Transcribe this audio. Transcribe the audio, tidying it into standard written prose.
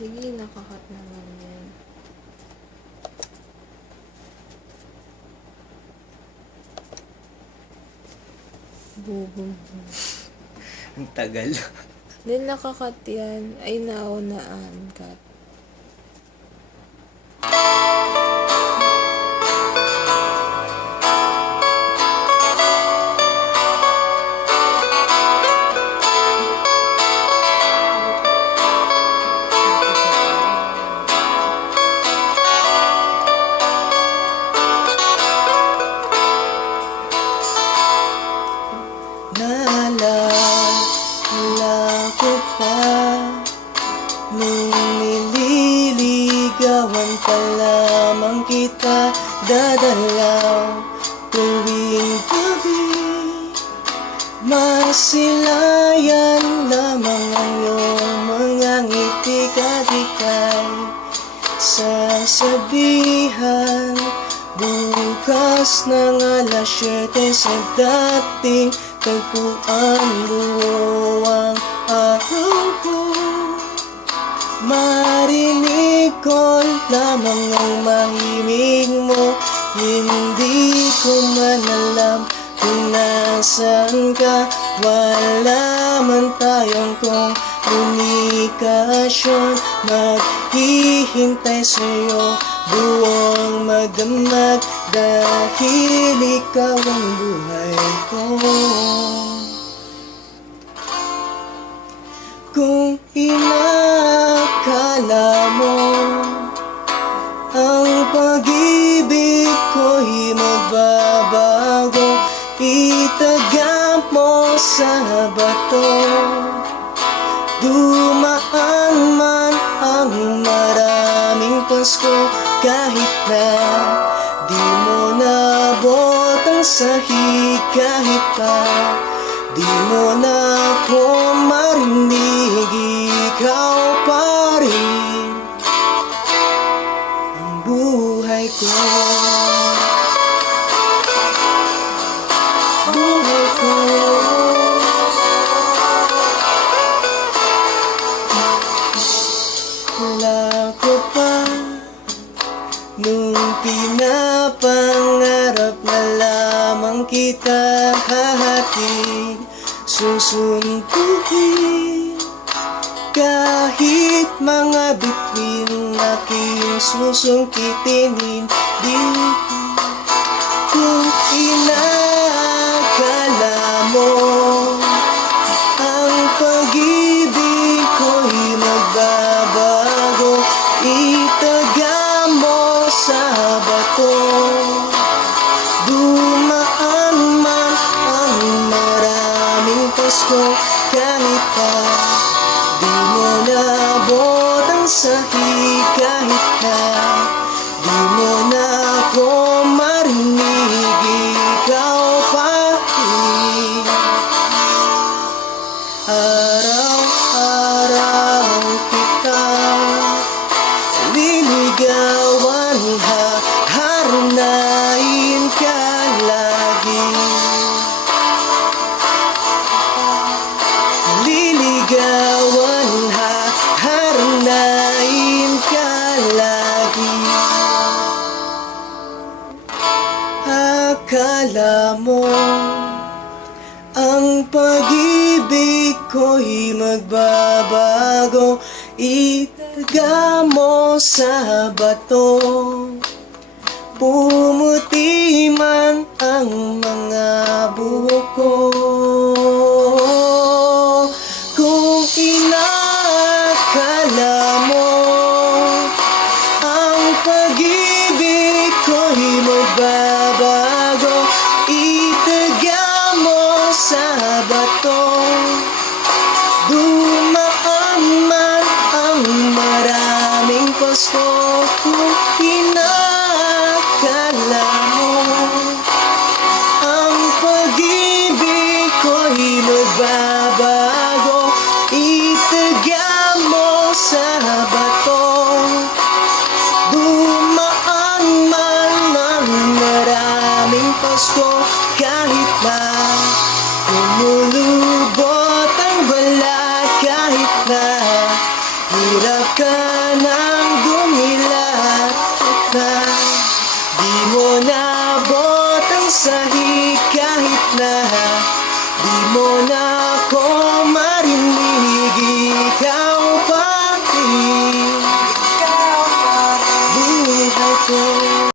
Sige, nakakat naman yan. Bubong. Ang tagal. Then nakakat yan. Ay, naunaan cut. Naalala ko pa nung nililigawan pa lamang kita, dadalaw tuwing gabi. Masilayan lamang ang iyong mga ngiti kadikay. Sasabihan bukas ng alas 7 sa dating tagpuan, buo ang araw ko. Marinig ko lamang ang mahimig mo. Hindi ko man alam kung nasaan ka. Wala man tayong komunikasyon. Maghihintay sa'yo buong magdamag, dahil ikaw ang buhay ko. Kung inakala mo ang pag-ibig ko'y magbabago, itaga mo sa bato. Dumaan man ang maraming Pasko, kahit na di mo nabot ang sahig, kahit pa di mo na ako marinig, ikaw pa rin ang buhay ko. Buhay ko. Wala ko pa nung pinapangarap na lamang kita hahatid, susuntukin. Kahit mga bituin aking susungkitin, hindi kung inakala mo ang pag-ibig ko'y magbabago, itaga mo sa bato. Dumaan man ang maraming Pasko, kahit pa di mo nabot ang sahig, kahit na di mo na ako marinig, ikaw pa rin. Araw-araw kita liligawan, haharanain ka lagi. Liligawan, haharanain ka lagi. Akala mo ang pag-ibig ko'y magbabago, itaga mo sa bato. Pumuti man ang mga buhok ko. Kung inakala mo ang pag-ibig ko'y magbabago, itaga mo sa bato. Dumaan man ang maraming Pasko, kung inakala mo ang pag-ibig ko ka nang dumilat na di mo nabot ang sahig kahit na di mo na ako marinig. Ikaw pa rin buhay ko.